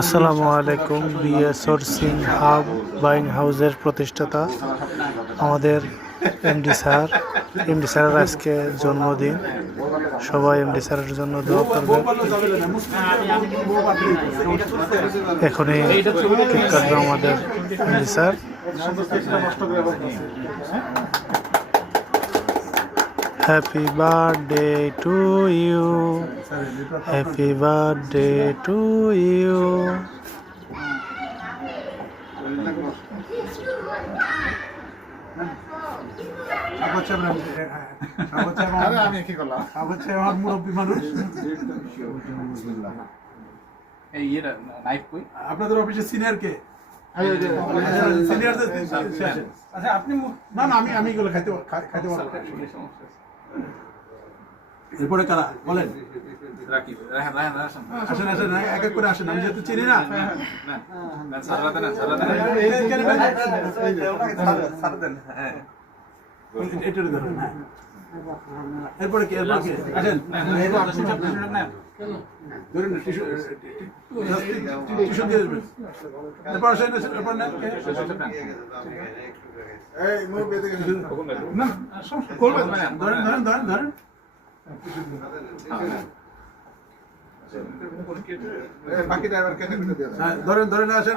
আসসালামু আলাইকুম। BA sourcing hub buying হাউসের প্রতিষ্ঠাতা আমাদের এমডি স্যারের আজকে জন্মদিন। সবাই এমডি স্যারের জন্য দোয়া করবেন। এখনই কেক কাটবে আমাদের MD sir. Happy birthday to you, happy birthday to you. আপনাদের অফিসে সিনিয়র কে? আচ্ছা আপনি না না আমি এগুলো খাইতে পারবো। এরপরে কারা বলেন? আসেন আসেন এক এক করে আসেন, আমি যেহেতু চিনি না। এটারে ধরেন। এরপরে কি আসেন ধরেন টিউশন দিয়ে দেবেন। এরপর আসেন এরপর না ধরেন ধরেন ধরেন ধরেন ধরেন ধরেন আসেন।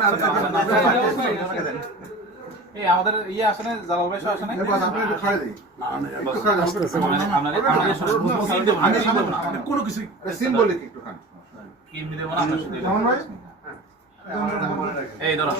আমাদের ইয়ে আসে না, জালাল ভাই আসে না, কোনো কিছু সিম্বলিক একটু খান। এই ধরো